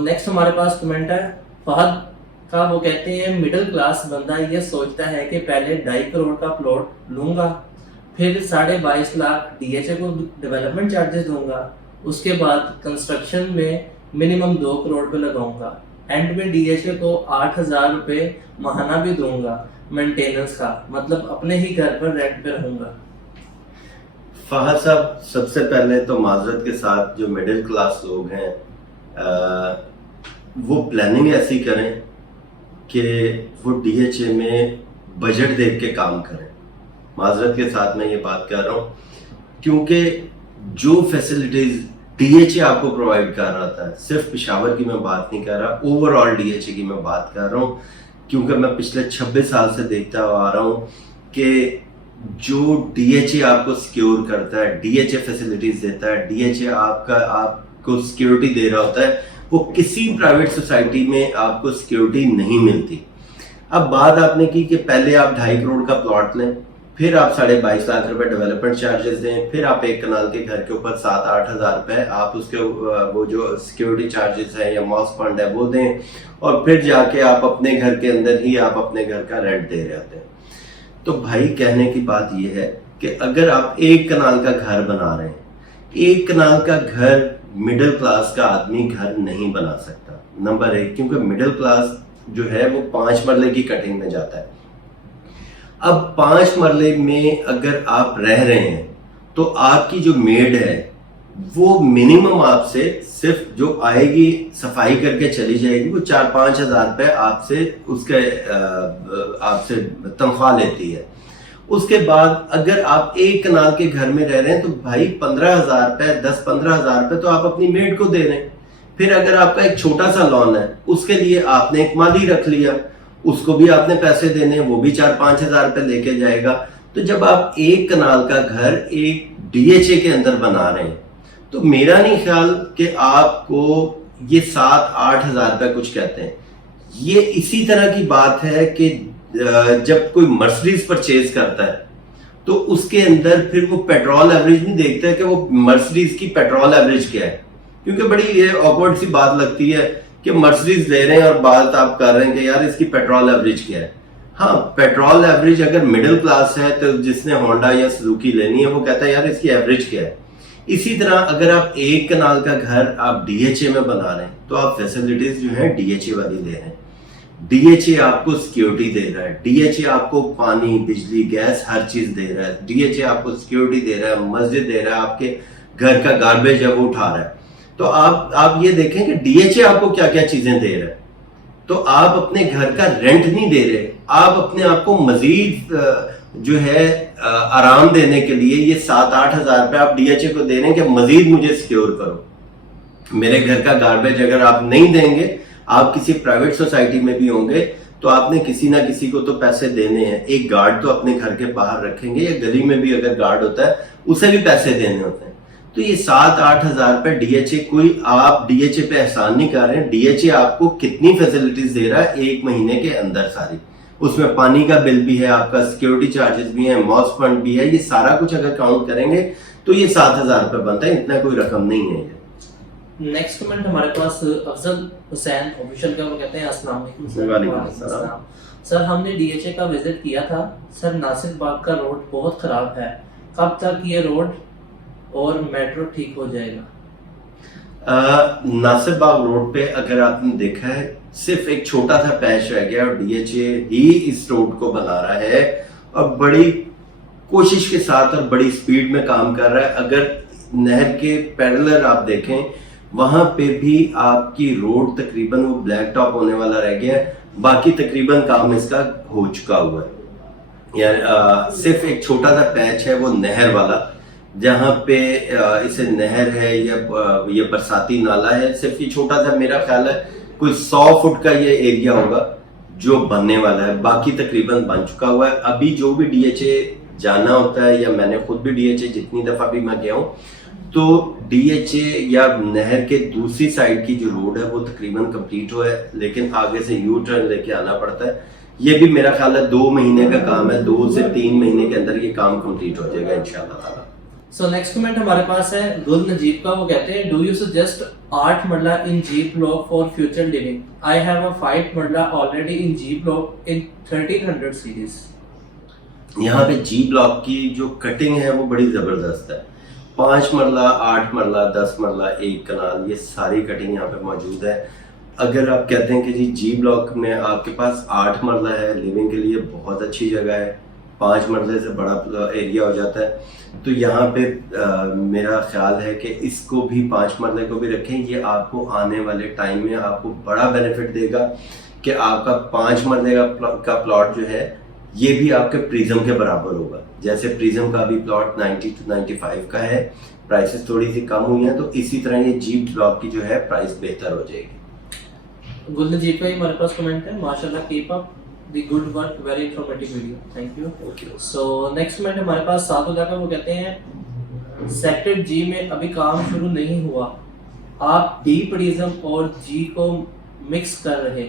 Next हमारे पास comment है फहद का। वो कहते हैं मिडिल क्लास बंदा ये सोचता है कि पहले 2.5 करोड़ का प्लॉट लूंगा, फिर 22.5 लाख डीएचए को डेवलपमेंट चार्जेस दूंगा, उसके बाद कंस्ट्रक्शन में मिनिमम 2 करोड़ पे लगाऊंगा, एंड में डीएचए को 8,000 रुपये महीना भी दूंगा मेंटेनेंस का, मतलब अपने ही घर पर रेंट पे रहूंगा। फहद साहब, सबसे पहले तो माजरत के साथ जो मिडिल क्लास लोग हैं वो प्लानिंग ऐसी करें कि वो डीएचए में बजट देख के काम करें। माजरत के साथ मैं ये बात कर रहा हूँ क्योंकि जो फैसिलिटीज डीएचए आपको प्रोवाइड कर रहा था, सिर्फ पेशावर की मैं बात नहीं कर रहा, ओवरऑल डीएचए की मैं बात कर रहा हूँ, क्योंकि मैं पिछले 26 साल से देखता आ रहा हूँ कि जो डीएचए आपको सिक्योर करता है, डीएचए फैसिलिटीज देता है, डीएचए आपको सिक्योरिटी दे रहा होता है, वो किसी प्राइवेट सोसाइटी में आपको सिक्योरिटी नहीं मिलती। अब बात आपने की कि पहले आप 2.5 करोड़ का प्लॉट लें, फिर आप 22.5 लाख रुपए डेवलपमेंट चार्जेस दें, फिर आप 1 कनाल के घर के ऊपर 7-8 हज़ार रुपए आप उसके वो जो सिक्योरिटी चार्जेस है या मॉस फंड है वो दें, और फिर जाके आप अपने घर के अंदर ही आप अपने घर का रेंट दे रहे होते हैं। तो भाई कहने की बात यह है कि अगर आप 1 कनाल का घर बना रहे हैं, 1 कनाल का घर मिडिल क्लास का आदमी घर नहीं बना सकता, नंबर 1, क्योंकि मिडिल क्लास जो है वो 5 मरले की कटिंग में जाता है। अब 5 मरले में अगर आप रह रहे हैं तो आपकी जो मेड है वो मिनिमम आपसे सिर्फ जो आएगी सफाई करके चली जाएगी, वो 4-5 हज़ार रुपए आपसे तनख्वाह लेती है। उसके बाद अगर आप 1 कनाल के घर में रह रहे हैं तो भाई 15,000 रुपए, 10-15 हज़ार रुपए तो आप अपनी मेड को दे रहे हैं। फिर अगर आपका एक छोटा सा लॉन है, उसके लिए आपने एक माली रख लिया, उसको भी आपने पैसे देने हैं, वो भी 4-5 हज़ार रुपए लेके जाएगा। तो जब आप 1 कनाल का घर एक डीएचए के अंदर बना रहे हैं तो मेरा नहीं ख्याल कि आपको ये 7-8 हज़ार रुपए कुछ कहते हैं। ये इसी तरह की बात है कि जब कोई मर्सिडीज परचेज करता है तो उसके अंदर फिर वो पेट्रोल एवरेज नहीं देखता है कि वो मर्सिडीज की पेट्रोल एवरेज क्या है, क्योंकि बड़ी ये ऑकवर्ड सी बात लगती है कि मर्सिडीज ले रहे हैं और बात आप कर रहे हैं कि यार इसकी पेट्रोल एवरेज क्या है। हाँ, पेट्रोल एवरेज अगर मिडिल क्लास है तो जिसने होंडा या सुजुकी लेनी है वो कहता है यार इसकी एवरेज क्या है। इसी तरह अगर आप 1 कनाल का घर आप डीएचए में बना रहे हैं तो आप फैसिलिटीज जो है डीएचए वाली ले रहे हैं। डीएचए आपको सिक्योरिटी दे रहा है, डीएचए आपको पानी, बिजली, गैस हर चीज दे रहा है, डीएचए आपको सिक्योरिटी दे रहा है, मस्जिद दे रहा है, आपके घर का गार्बेज है वो उठा रहा है। तो आप ये देखें कि डीएचए आपको क्या क्या चीजें दे रहा है। तो आप अपने घर का रेंट नहीं दे रहे, आप अपने आप को मजीद जो है आराम देने के लिए ये 7-8 हज़ार रुपए आप डीएचए को दे रहे हैं कि मजीद मुझे सिक्योर करो। मेरे घर का गार्बेज अगर आप नहीं देंगे, आप किसी प्राइवेट सोसाइटी में भी होंगे तो आपने किसी ना किसी को तो पैसे देने हैं। एक गार्ड तो अपने घर के बाहर रखेंगे, या गली में भी अगर गार्ड होता है उसे भी पैसे देने होते हैं। तो ये 7-8 हज़ार रुपए डीएचए, कोई आप डीएचए पे एहसान नहीं कर रहे हैं। डीएचए आपको कितनी फैसिलिटीज दे रहा है 1 महीने के अंदर सारी, उसमें पानी का बिल भी है, आपका सिक्योरिटी चार्जेस भी है, मॉस फंड भी है, ये सारा कुछ अगर काउंट करेंगे तो ये 7,000 रुपए बनता है, इतना कोई रकम नहीं है। नेक्स्ट कमेंट हमारे पास अफजल हुसैन ऑफिशियल का, वो कहते हैं अस्सलाम वालेकुम सर, हमने डीएचए का विजिट किया था सर, नासिर बाग का रोड बहुत खराब है, कब तक ये रोड और मेट्रो ठीक हो जाएगा? नासिर बाग रोड पे अगर आपने देखा है सिर्फ एक छोटा सा पैच रह गया और डीएचए ही इस रोड को बना रहा है और बड़ी कोशिश के साथ और बड़ी स्पीड में काम कर रहा है। अगर नहर के पैरेलल आप देखें वहां पे भी आपकी रोड तकरीबन वो ब्लैक टॉप होने वाला रह गया है, बाकी तकरीबन काम इसका हो चुका हुआ है। यानी सिर्फ एक छोटा सा पैच है वो नहर वाला, जहाँ पे इसे नहर है या ये बरसाती नाला है, सिर्फ ये छोटा सा मेरा ख्याल है कोई 100 फुट का ये एरिया होगा जो बनने वाला है, बाकी तकरीबन बन चुका हुआ है। अभी जो भी डीएचए जाना होता है, या मैंने खुद भी डीएचए जितनी दफा भी मैं गया हूँ, तो डीएचए या नहर के दूसरी साइड की जो रोड है वो तकरीबन कंप्लीट हुआ है, लेकिन आगे से यू टर्न लेके आना पड़ता है। یہ بھی میرا خیال ہے 2 مہینے کا کام ہے, 2 سے 3 مہینے کے اندر یہ کام کمپلیٹ ہو جائے گا انشاءاللہ تعالیٰ. سو نیکسٹ کمنٹ ہمارے پاس ہے گل نجیب کا. وہ کہتے ہیں do you suggest 8 marla in G block for future living? I have a 5 marla already in G block in 1300 series. یہاں پہ جی بلاک کی جو کٹنگ ہے وہ بڑی زبردست ہے. 5 مرلہ, 8 مرلہ, 10 مرلہ, 1 کنال, یہ ساری کٹنگ یہاں پہ موجود ہے. اگر آپ کہتے ہیں کہ جی بلاک میں آپ کے پاس 8 مرلہ ہے, لیونگ کے لیے بہت اچھی جگہ ہے, 5 مرلے سے بڑا ایریا ہو جاتا ہے, تو یہاں پہ میرا خیال ہے کہ اس کو بھی 5 مرلے کو بھی رکھیں. یہ آپ کو آنے والے ٹائم میں آپ کو بڑا بینیفٹ دے گا کہ آپ کا 5 مرلے کا پلاٹ جو ہے یہ بھی آپ کے پریزم کے برابر ہوگا. جیسے پریزم کا بھی پلاٹ 90 to 95 کا ہے, پرائسز تھوڑی سی کم ہوئی ہیں, تو اسی طرح یہ جی بلاک کی جو ہے پرائس بہتر ہو جائے گی. گل نجیب کا ہی ہمارے پاس کمنٹ ہے, ماشاءاللہ keep up the good work, very informative video, thank you. So next comment ہمارے پاس ساتھ اللہ کا. وہ کہتے ہیں سیکٹر جی میں ابھی کام شروع نہیں ہوا, آپ ڈی پریزم اور جی کو مکس کر رہے,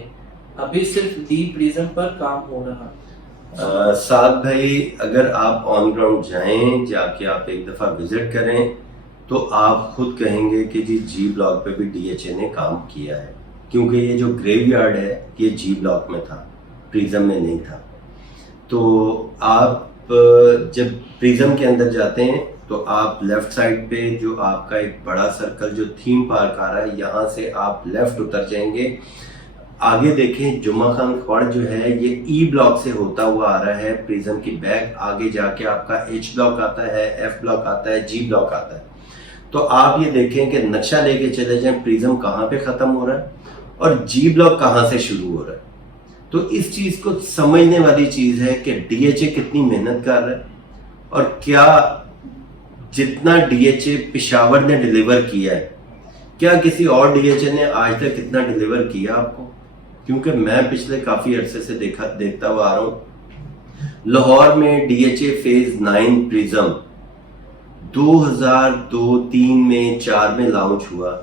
ابھی صرف ڈی پریزم پر کام ہو رہا. سعد بھائی, اگر آپ آن گراؤنڈ جائیں, جا کے آپ ایک دفعہ وزٹ کریں, تو آپ خود کہیں گے کہ جی بلاک پہ بھی ڈی ایچ اے نے کام کیا ہے, کیونکہ یہ جو گریو یارڈ ہے یہ جی بلاک میں تھا, پریزم میں نہیں تھا. تو آپ جب پریزم کے اندر جاتے ہیں تو آپ لیفٹ سائڈ پہ جو آپ کا ایک بڑا سرکل جو تھیم پارک آ رہا ہے, یہاں سے آپ لیفٹ اتر جائیں گے, آگے دیکھیں جمعہ خان کھوڑ جو ہے یہ ای بلاک سے ہوتا ہوا آ رہا ہے پریزم کی بیک, آگے جا کے آپ کا ایچ بلاک آتا ہے, ایف بلاک آتا ہے, جی بلاک آتا ہے. تو آپ یہ دیکھیں کہ نقشہ لے کے چلے جائیں پریزم کہاں پہ ختم ہو رہا ہے اور جی بلاک کہاں سے شروع ہو رہا ہے. تو اس چیز کو سمجھنے والی چیز ہے کہ ڈی ایچ اے کتنی محنت کر رہا ہے, اور کیا جتنا ڈی ایچ اے پشاور نے ڈیلیور کیا ہے, کیا کسی اور ڈی ایچ اے نے آج تک اتنا ڈیلیور کیا آپ کو؟ کیونکہ میں پچھلے کافی عرصے سے دیکھتا ہوا آ رہا ہوں, لاہور میں D H A phase 9 prism 2002-3 میں 4 میں لانچ ہوا,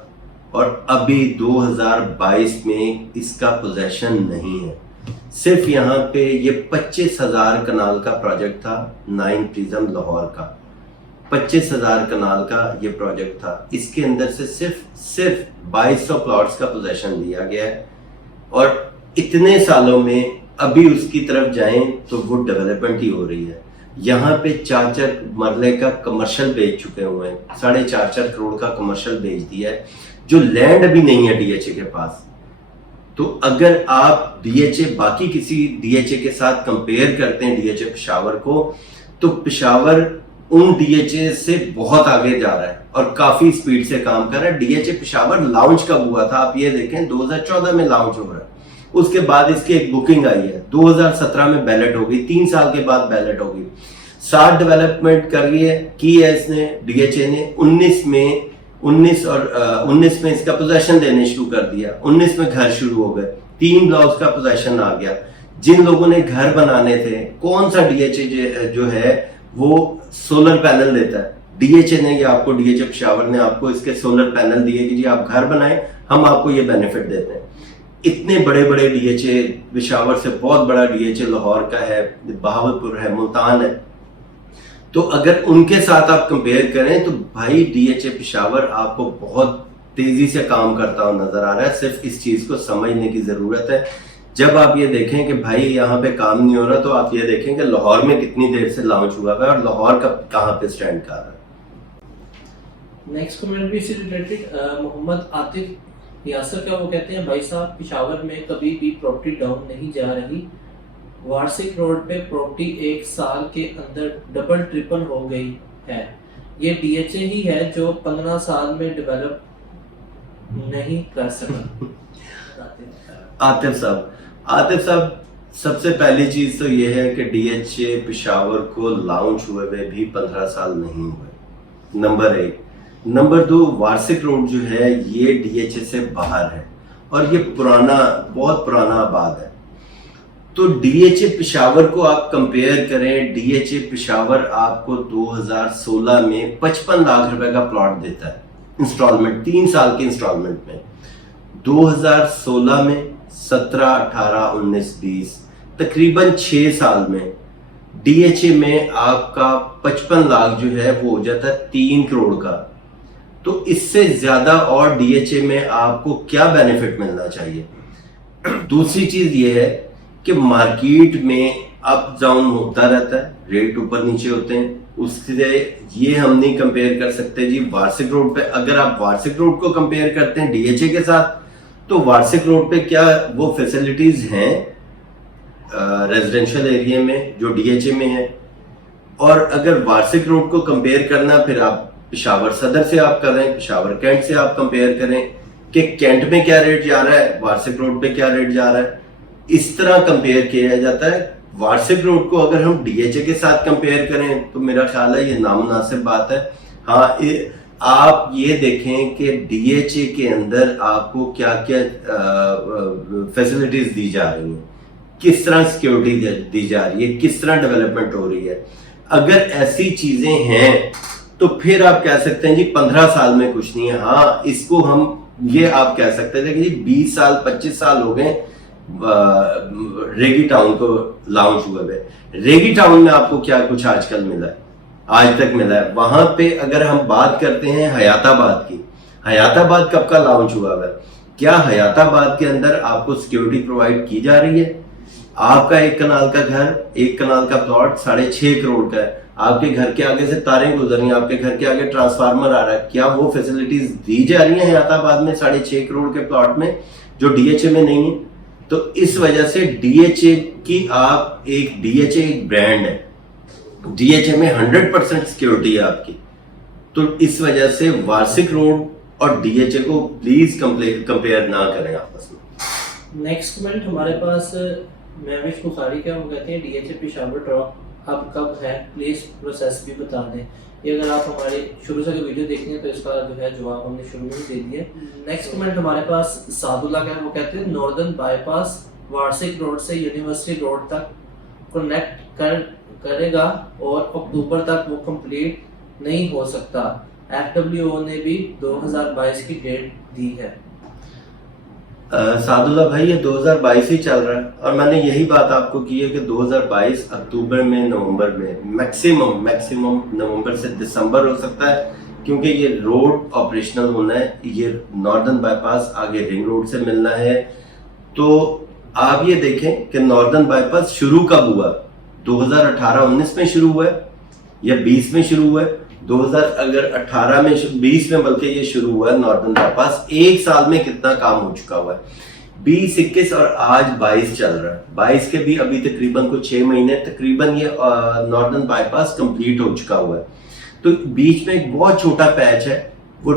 اور ابھی 2022 میں اس کا پوزیشن نہیں ہے. صرف یہاں پہ یہ 25,000 کنال کا پروجیکٹ تھا, 9 پریزم لاہور کا 25,000 کنال کا یہ پروجیکٹ تھا. اس کے اندر سے صرف 2200 پلاٹس کا پوزیشن دیا گیا ہے, اور اتنے سالوں میں ابھی اس کی طرف جائیں تو وہ ڈیولپمنٹ ہی ہو رہی ہے. یہاں پہ 4 مرلے کا کمرشل بیچ چکے ہوئے ہیں, 4.5 کروڑ کا کمرشل بیچ دیا ہے, جو لینڈ ابھی نہیں ہے ڈی ایچ اے کے پاس. تو اگر آپ ڈی ایچ اے باقی کسی ڈی ایچ اے کے ساتھ کمپیئر کرتے ہیں ڈی ایچ اے پشاور کو, تو پشاور ان ڈی ایچ اے سے بہت آگے جا رہا ہے اور کافی سپیڈ سے کام کر رہا ہے. D H A Peshawar launch کب ہوا تھا آپ یہ دیکھیں, 2014 میں لانچ ہو رہا ہے. اس کے بعد اس کی ایک بکنگ آئی ہے, 2017 میں بیلٹ ہو گئی, 3 سال کے بعد بیلٹ ہو گئی. 60 ڈیولپمنٹ کر لی ہے کی ہے اس نے ڈی ایچ اے نے. 19 میں اس کا پوزیشن دینے شروع کر دیا, 19 میں گھر شروع ہو گئے, 3 بلاکس کا پوزیشن آ گیا. جن لوگوں نے گھر بنانے تھے, کون سا ڈی ایچ اے جو ہے وہ سولر پینل دیتا ہے؟ ڈی ایچ اے نے, یا آپ کو ڈی ایچ اے پشاور نے آپ کو اس کے سولر پینل دیے کہ جی آپ گھر بنائیں, ہم آپ کو یہ بینیفٹ دیتے ہیں. اتنے بڑے بڑے ڈی ایچ اے, پشاور سے بہت بڑا ڈی ایچ اے لاہور کا ہے, بہاولپور ہے, ملتان ہے. تو اگر ان کے ساتھ آپ کمپیئر کریں تو بھائی ڈی ایچ اے پشاور آپ کو بہت تیزی سے کام کرتا ہوا نظر آ رہا ہے. صرف اس چیز کو سمجھنے کی ضرورت ہے. جب آپ یہ دیکھیں کہ بھائی یہاں پہ کام نہیں ہو رہا, تو آپ یہ دیکھیں کہ لاہور میں کتنی دیر سے لانچ ہوا ہے اور لاہور کا کہاں پہ سٹینڈ کر رہا ہے. نیکسٹ کمنٹ بھی اسی ریلیٹڈ محمد عاطف یاسر کا. وہ کہتے ہیں بھائی صاحب پشاور میں کبھی بھی پراپرٹی ڈاؤن نہیں جا رہی, وارسک روڈ پہ پراپرٹی 1 سال کے اندر ڈبل ٹرپل ہو گئی ہے. یہ ڈی ایچ اے ہی ہے جو 15 سال میں ڈیولپ نہیں کر سکا. عاطف صاحب سب سے پہلی چیز تو یہ ہے کہ ڈی ایچ اے پشاور کو لانچ ہوئے ہوئے بھی 15 سال نہیں ہوئے, نمبر 1. نمبر 2, وارسک روڈ جو ہے یہ ڈی ایچ اے سے باہر ہے اور یہ بہت پرانا آباد ہے. تو ڈی ایچ اے پشاور کو آپ کمپیئر کریں, ڈی ایچ اے پشاور آپ کو 2016 میں 55 لاکھ روپے کا پلاٹ دیتا ہے انسٹالمنٹ, 3 سال کی انسٹالمنٹ میں. 2016 میں 17, 18, 19, 20 तकरीबन 6 साल में DHA में आपका 55 लाख जो है वो हो जाता है 3 करोड़ का। तो इससे ज्यादा और DHA में आपको क्या बेनिफिट मिलना चाहिए? दूसरी चीज ये है कि मार्केट में अप डाउन होता रहता है, रेट ऊपर नीचे होते हैं, उससे ये हम नहीं कंपेयर कर सकते जी वार्षिक रोड पे। अगर आप वार्षिक रोड को कंपेयर करते हैं DHA के साथ, तो वार्षिक रोड पे क्या वो फैसिलिटीज हैं रेजिडेंशियल एरिया में जो DHA में है? और अगर वार्षिक रोड को कंपेयर करना, फिर आप पेशावर सदर से आप कर रहे हैं, पेशावर कैंट से आप कंपेयर करें कि कैंट में क्या रेट जा रहा है, वार्षिक रोड पे क्या रेट जा रहा है, इस तरह कंपेयर किया जाता है। वार्षिक रोड को अगर हम DHA के साथ कंपेयर करें तो मेरा ख्याल है ये नामुनासिब बात है। हाँ, आप ये देखें कि DHA के अंदर आपको क्या क्या फैसिलिटीज दी जा रही हैं, किस तरह सिक्योरिटी दी जा रही है, किस तरह डेवलपमेंट हो रही है। अगर ऐसी चीजें हैं तो फिर आप कह सकते हैं जी 15 साल में कुछ नहीं है। हाँ, इसको हम ये आप कह सकते थे कि जी 20 साल 25 साल हो गए रेगी टाउन को लॉन्च हुए। रेगी टाउन में आपको क्या कुछ आजकल मिला है, आज तक मिला है? वहां पे अगर हम बात करते हैं हयाताबाद की, हयाताबाद कब का लॉन्च हुआ है? क्या हयाताबाद के अंदर आपको सिक्योरिटी प्रोवाइड की जा रही है? आपका 1 कनाल का घर, 1 कनाल का प्लॉट 6.5 करोड़ का है, आपके घर के आगे से तारें गुजर रही हैं, आपके घर के आगे ट्रांसफार्मर आ रहा है, क्या वो फैसिलिटीज दी जा रही है हयाताबाद में 6.5 करोड़ के प्लॉट में जो DHA में नहीं है? तो इस वजह से DHA की आप DHA एक ब्रांड है, DHA में 100% सिक्योरिटी है आपकी। तो इस वजह से वार्षिक रोड और DHA को प्लीज कंपेयर ना करें आपस में। नेक्स्ट कमेंट हमारे पास महविश बुखारी का, वो कहते हैं DHA पेशावर ड्रॉप अब कब है, प्लीज प्रोसेस भी बता दें। ये अगर आप हमारे शुरू से वीडियो देखते हैं तो इसका जो है जवाब हमने शुरू में ही दे दिया। नेक्स्ट कमेंट हमारे पास सादुल्ला का है, वो कहते हैं नॉर्दर्न बाईपास वार्षिक रोड से यूनिवर्सिटी रोड तक कनेक्ट करेगा और अक्टूबर तक वो कंप्लीट नहीं हो सकता। FWO ने भी 2022 की डेट दी है। सादुल्ला भाई, ये 2022 ही चल रहा है और मैंने यही बात आपको की है कि 2022 अक्टूबर में, नवंबर में, मैक्सिमम नवंबर से दिसंबर हो सकता है, क्योंकि ये रोड ऑपरेशनल होना है। ये नॉर्दर्न बाईपास आगे रिंग रोड से मिलना है। तो आप ये देखें कि नॉर्दर्न बाईपास शुरू कब हुआ? 2018-19 में शुरू हुआ है या 20 में शुरू हुआ है? 2018 में 20 में बल्कि ये शुरू हुआ है नॉर्दर्न बाईपास। 1 साल में कितना काम हो चुका हुआ है? 20, 21 और आज 22 चल रहा है। 22 के भी अभी तकरीबन कुछ 6 महीने तकरीबन ये नॉर्दर्न बाईपास कंप्लीट हो चुका हुआ है। तो बीच में एक बहुत छोटा पैच है, वो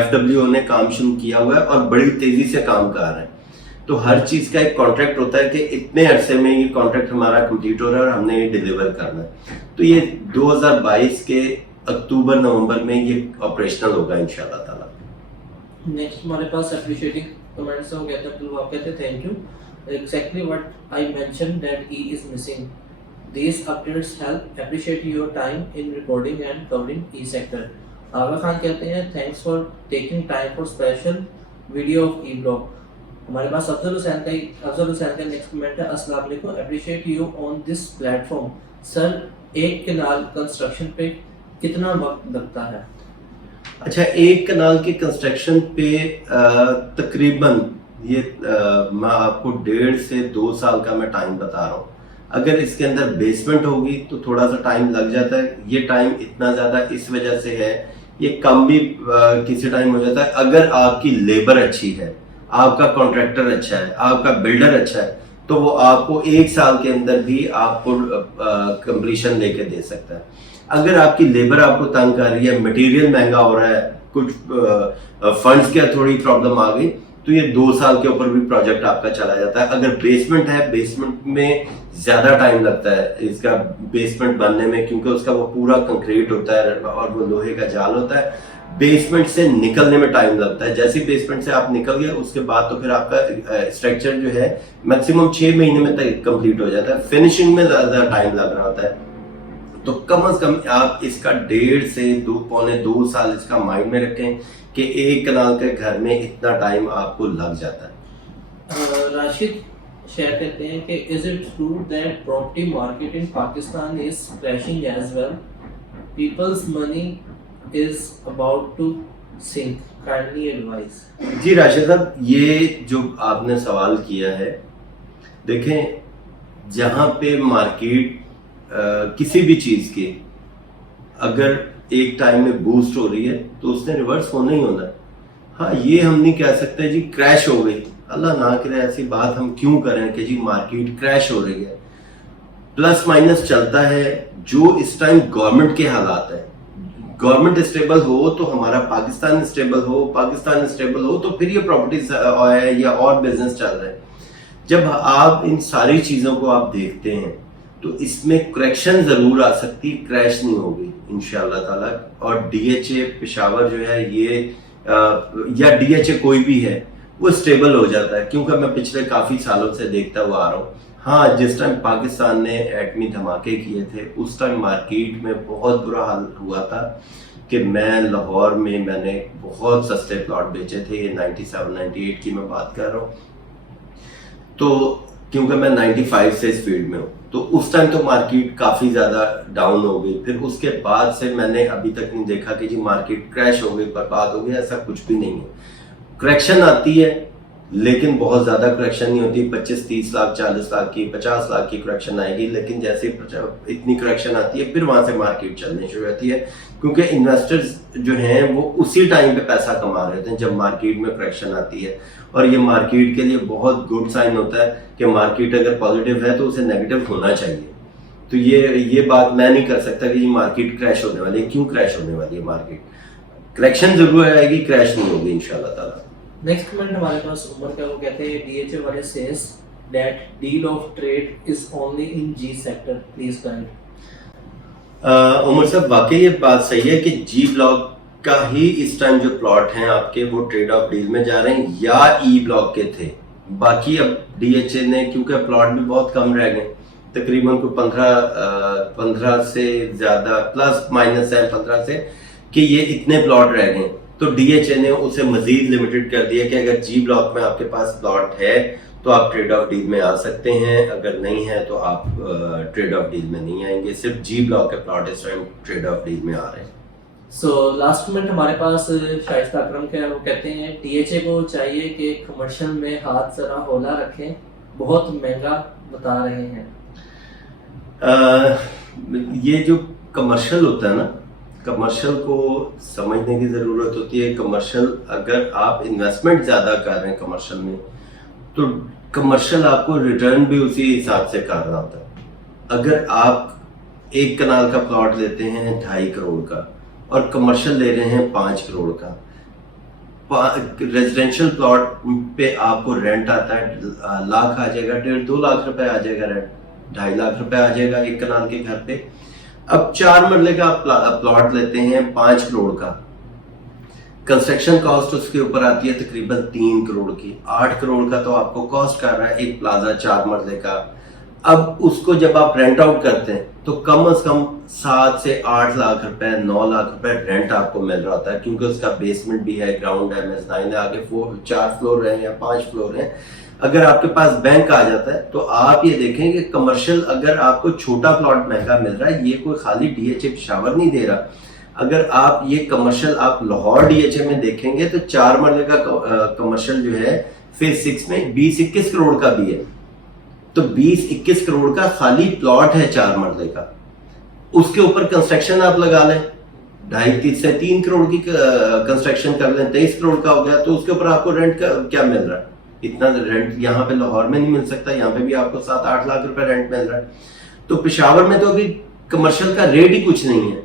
FWO ने काम शुरू किया हुआ है और बड़ी तेजी से काम कर रहा है। तो हर चीज का एक कॉन्ट्रैक्ट होता है कि इतने अरसे में ये कॉन्ट्रैक्ट हमारा कंप्लीट हो रहा है और हमने ये डिलीवर करना है। तो ये 2022 के अक्टूबर नवंबर में ये ऑपरेशनल होगा इंशाल्लाह ताला। नेक्स्ट हमारे पास एप्रिशिएटिंग कमेंट्स है, वो कहते हैं अब्दुल, आप कहते हैं thank you, exactly what I mention that he is missing, these updates help appreciate your time in recording and covering each sector। Aga Khan कहते हैं thanks for taking time for special video of e blog. हमारे पास अफजल हुसैन का next comment है, अस्सलाम वालेकुम, appreciate you on this platform. Sir, एक कनाल construction पे कितना वक्त लगता है? अच्छा, 1 कनाल के कंस्ट्रक्शन पे तकरीबन ये मैं आपको 1.5 से 2 साल का मैं टाइम बता रहा हूँ। अगर इसके अंदर बेसमेंट होगी तो थोड़ा सा टाइम लग जाता है। ये टाइम इतना ज्यादा इस वजह से है, ये कम भी किसी टाइम हो जाता है। अगर आपकी लेबर अच्छी है, आपका कॉन्ट्रैक्टर अच्छा है, आपका बिल्डर अच्छा है, तो वो आपको 1 साल के अंदर भी आपको कंप्लीशन लेके दे सकता है। अगर आपकी लेबर आपको तंग कर रही है, मटेरियल महंगा हो रहा है, कुछ फंड्स की थोड़ी प्रॉब्लम आ गई, तो ये 2 साल के ऊपर भी प्रोजेक्ट आपका चला जाता है। अगर बेसमेंट है, बेसमेंट में ज्यादा टाइम लगता है इसका बेसमेंट बनने में, क्योंकि उसका वो पूरा कंक्रीट होता है और वो लोहे का जाल होता है। बेसमेंट से निकलने में टाइम लगता है। जैसे बेसमेंट से आप निकल गए उसके बाद तो फिर आपका स्ट्रक्चर जो है मैक्सिमम 6 महीने में तक कंप्लीट हो जाता है। फिनिशिंग में ज्यादा टाइम लग रहा होता है। तो कम से कम आप इसका 1.5 से 2 साल इसका माइंड में रखें कि 1 कनाल के घर में इतना टाइम आपको लग जाता है। राशिद شیئر کرتے ہیں کہ is it true that property market in Pakistan is crashing as well, people's money is about to sink, kindly advise. جی راشد صاحب, یہ جو آپ نے سوال کیا ہے, دیکھیں جہاں پہ مارکیٹ کسی بھی چیز کی اگر ایک ٹائم میں بوسٹ ہو رہی ہے تو اس نے ریورس ہونا ہی ہونا ہے. ہاں یہ ہم نہیں کہہ سکتے جی کریش ہو گئی, اللہ نہ کرے ایسی بات ہم کیوں کریں کہ جی مارکیٹ کریش ہو رہی ہے. پلس مائنس چلتا ہے, جو اس ٹائم گورنمنٹ کے حالات ہیں, گورنمنٹ اسٹیبل ہو تو ہمارا پاکستان اسٹیبل ہو, پاکستان اسٹیبل ہو تو پھر یہ پراپرٹیز یا اور بزنس چل رہے ہیں. جب آپ ان ساری چیزوں کو آپ دیکھتے ہیں تو اس میں کریکشن ضرور آ سکتی, کریش نہیں ہوگی انشاءاللہ تعالیٰ. اور ڈی ایچ اے پشاور جو ہے یہ یا ڈی ایچ اے کوئی بھی ہے وہ اسٹیبل ہو جاتا ہے, کیونکہ میں پچھلے کافی سالوں سے دیکھتا ہوا آ رہا ہوں. ہاں جس ٹائم پاکستان نے ایٹمی دھماکے کیے تھے اس ٹائم مارکیٹ میں بہت برا حال ہوا تھا کہ میں لاہور میں نے بہت سستے پلاٹ بیچے تھے. یہ 97-98 کی میں بات کر رہا ہوں, تو کیونکہ میں 95 سے اس فیلڈ میں ہوں, تو اس ٹائم تو مارکیٹ کافی زیادہ ڈاؤن ہو گئی. پھر اس کے بعد سے میں نے ابھی تک نہیں دیکھا کہ جی مارکیٹ کریش ہو گئی, برباد ہو گئی, ایسا کچھ بھی نہیں ہے. کریکشن آتی ہے لیکن بہت زیادہ کریکشن نہیں ہوتی. 25-30 لاکھ 40 لاکھ کی 50 لاکھ کی کریکشن آئے گی, لیکن جیسے اتنی کریکشن آتی ہے پھر وہاں سے مارکیٹ چلنے شروع ہوتی ہے, کیونکہ انویسٹرز جو ہیں وہ اسی ٹائم پہ پیسہ کما رہے ہیں جب مارکیٹ میں کریکشن آتی ہے. اور یہ مارکیٹ کے لیے بہت گڈ سائن ہوتا ہے کہ مارکیٹ اگر پازیٹیو ہے تو اسے نیگیٹو ہونا چاہیے. تو یہ بات میں نہیں کر سکتا کہ یہ مارکیٹ کریش ہونے والی ہے. کیوں کریش ہونے والی ہے مارکیٹ؟ کریکشن ضرور آئے گی, کریش نہیں ہوگی انشاءاللہ تعالیٰ. نیکسٹ کمنٹ ہمارے پاس عمر کا, وہ کہتے ہیں ڈی ایچ اے والے says that deal of trade is only in G sector, please guide. Umar صاحب واقعی یہ بات صحیح ہے کہ جی بلاک کا ہی اس ٹائم جو پلاٹ ہیں آپ کے وہ ٹریڈ آف ڈیل میں جا رہے ہیں یا ای بلاک کے تھے. باقی اب ڈی ایچ اے نے کیونکہ پلاٹ بھی بہت کم رہ گئے, تقریباً کو 15 سے زیادہ پلس مائنس ہے 15 سے کہ یہ اتنے پلاٹ رہ گئے, تو ڈی ایچ اے نے اسے مزید لمیٹڈ کر دیا کہ اگر جی بلاک میں آپ کے پاس پلاٹ ہے تو آپ ٹریڈ آف ڈیل میں آ سکتے ہیں, اگر نہیں ہے تو آپ ٹریڈ آف ڈیل میں نہیں آئیں گے. صرف جی بلاک کے پلاٹ اس ٹائم ٹریڈ آف ڈیل میں آ رہے ہیں. سو لاسٹ کمنٹ ہمارے پاس شائستہ اکرم کا ہے, وہ کہتے ہیں ڈی ایچ اے کو چاہیے کہ کمرشل میں ہاتھ ذرا ہولا رکھیں, بہت مہنگا بتا رہے ہیں. یہ جو کمرشل ہوتا ہے نا, کمرشل کو سمجھنے کی ضرورت ہوتی ہے. کمرشل اگر آپ انویسٹمنٹ زیادہ کر رہے ہیں کمرشل میں تو کمرشل آپ کو ریٹرن بھی اسی حساب سے کرنا ہوتا ہے. اگر آپ 1 کنال کا پلاٹ لیتے ہیں 2.5 کروڑ کا اور کمرشل لے رہے ہیں 5 کروڑ کا, ریزیڈینشیل پلاٹ پہ آپ کو رینٹ آتا ہے لاکھ آ جائے گا, 1.5-2 لاکھ روپے آ جائے گا رینٹ, 2.5 لاکھ روپے آ جائے گا 1 کنال کے گھر پہ. اب 4 مرلے کا پلاٹ لیتے ہیں 5 کروڑ کا, کنسٹرکشن کاسٹ اس کے اوپر آتی ہے تقریباً 3 کروڑ کی. 8 کروڑ کا تو آپ کو کاسٹ کر رہا ہے ایک پلازا 4 مرلے کا. اب اس کو جب آپ رینٹ آؤٹ کرتے ہیں تو کم از کم 7 سے 8 لاکھ روپے 9 لاکھ روپے رینٹ آپ کو مل رہا ہوتا ہے, کیونکہ اس کا بیسمنٹ بھی ہے, گراؤنڈ ہے, میزانین ہے, آگے 4 فلور ہیں یا 5 فلور ہیں. اگر آپ کے پاس بینک آ جاتا ہے تو آپ یہ دیکھیں کہ کمرشل اگر آپ کو چھوٹا پلاٹ مہنگا مل رہا ہے, یہ کوئی خالی ڈی ایچ اے پشاور نہیں دے رہا. اگر آپ یہ کمرشل آپ لاہور ڈی ایچ اے میں دیکھیں گے تو 4 مرلے کا کمرشل جو ہے فیز 6 میں 20-21 کروڑ کا بھی ہے. تو 20-21 کروڑ کا خالی پلاٹ ہے 4 مرلے کا. اس کے اوپر کنسٹرکشن آپ لگا لیں 2.5 سے 3 کروڑ کی کنسٹرکشن کر لیں, 23 کروڑ کا ہو گیا. تو اس کے اوپر آپ کو رینٹ کیا مل رہا ہے؟ اتنا رینٹ یہاں پہ لاہور میں نہیں مل سکتا, یہاں پہ بھی آپ کو 7-8 لاکھ روپے رینٹ مل رہا ہے. تو پشاور میں تو ابھی کمرشل کا ریٹ ہی کچھ نہیں ہے.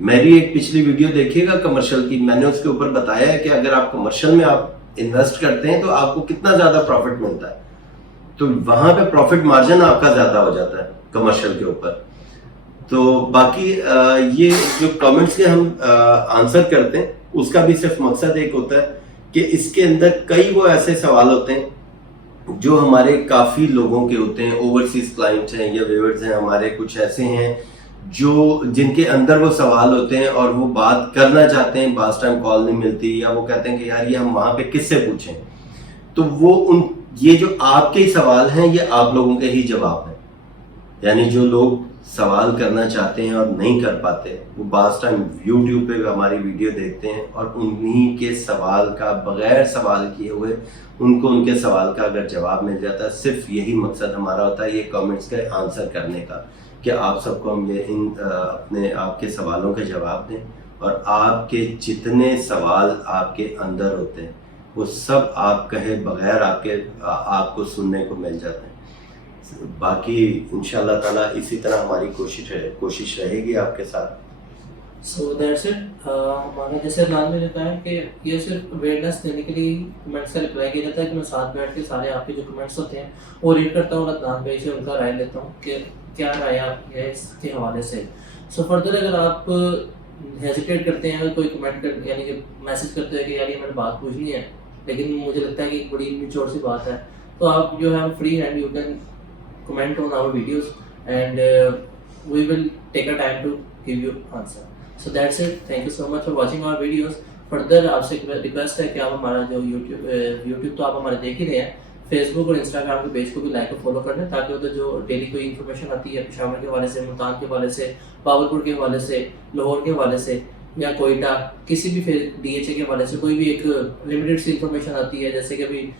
میری ایک پچھلی ویڈیو دیکھیے گا کمرشل کی, میں نے اس کے اوپر بتایا ہے کہ اگر آپ کمرشل میں آپ انویسٹ کرتے ہیں تو آپ کو کتنا زیادہ پروفٹ ملتا ہے. تو وہاں پہ پروفٹ مارجن آپ کا زیادہ ہو جاتا ہے کمرشل کے اوپر. تو باقی یہ جو کامنٹس کے ہم آنسر کرتے ہیں اس کا بھی صرف مقصد ایک ہوتا ہے کہ اس کے اندر کئی وہ ایسے سوال ہوتے ہیں جو ہمارے کافی لوگوں کے ہوتے ہیں, اوورسیز کلائنٹ ہیں یا ویورز ہیں ہمارے, کچھ ایسے ہیں جو جن کے اندر وہ سوال ہوتے ہیں اور وہ بات کرنا چاہتے ہیں, بعض ٹائم کال نہیں ملتی یا وہ کہتے ہیں کہ یار یہ ہم وہاں پہ کس سے پوچھیں. تو وہ ये जो आपके सवाल हैं ये आप लोगों के ही जवाब हैं, यानी जो लोग सवाल करना चाहते हैं और नहीं कर पाते वो बाज़ टाइम यूट्यूब पे हमारी वीडियो देखते हैं और उन्हीं के सवाल का बगैर सवाल किए हुए उनको उनके सवाल का अगर जवाब मिल जाता है, सिर्फ यही मकसद हमारा होता है ये कमेंट्स का आंसर करने का कि आप सबको हम ये अपने आपके सवालों के जवाब दें और आपके जितने सवाल आपके अंदर होते हैं वो सब आप कहे बगैर आपको सुनने को मिल जाते हैं। बाकी इंशाल्लाह ताला इसी तरह हमारी कोशिश रहेगी आपके साथ। So that's it. हमारा जैसे नाम में लिखा है कि ये सिर्फ अवेयरनेस देने के लिए कमेंट्स का रिप्लाई किया जाता है कि मैं साथ बैठ के सारे आपके जो कमेंट्स होते हैं वो रीड करता हूँ और अदनान भाई से उनका राय लेता हूँ कि क्या राय आपकी है इसके हवाले से। सो फर्दर अगर आप हेजिटेट करते हैं कोई कमेंट कर यानी कि मैसेज करते हैं कि यार ये मैंने बात पूछनी है लेकिन मुझे लगता है कि एक बड़ी निचोड़ सी बात है, तो आप जो है free hand you can comment on our videos and we will take a time to give you answer. So that's it. Thank you so much for watching our videos. Further आपसे रिक्वेस्ट है कि आप हमारा जो YouTube तो आप हमारे देख ही रहे हैं, फेसबुक और इंस्टाग्राम के पेज को भी लाइक और फॉलो कर लें ताकि उधर जो डेली कोई इन्फॉर्मेशन आती है पेशावर के हवाले से, मुल्तान के हवाले से, बावलपुर के हवाले से, लाहौर के हवाले से या कोयटा किसी भी DHA के हवाले से कोई भी एक लिमिटेड सी इन्फॉर्मेशन आती है, जैसे कि अभी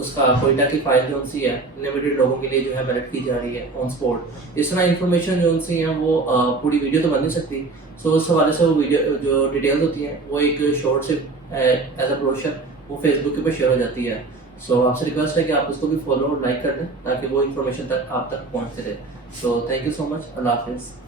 उसका कोयटा की फाइल जो सी है लिमिटेड लोगों के लिए जो है बैलेट की जा रही है ऑन स्पॉट, इस तरह इन्फॉर्मेशन जो सी है वो पूरी वीडियो तो बन नहीं सकती। सो उस हवाले से वो वीडियो जो डिटेल्स होती हैं वो एक शॉर्ट से एज अ ब्रोशर वो फेसबुक के ऊपर शेयर हो जाती है। सो आपसे रिक्वेस्ट है कि आप उसको भी फॉलो और लाइक कर दें ताकि वो इन्फॉर्मेशन तक आप तक पहुँचते रहे। So thank you so much. Allah हाफिज़।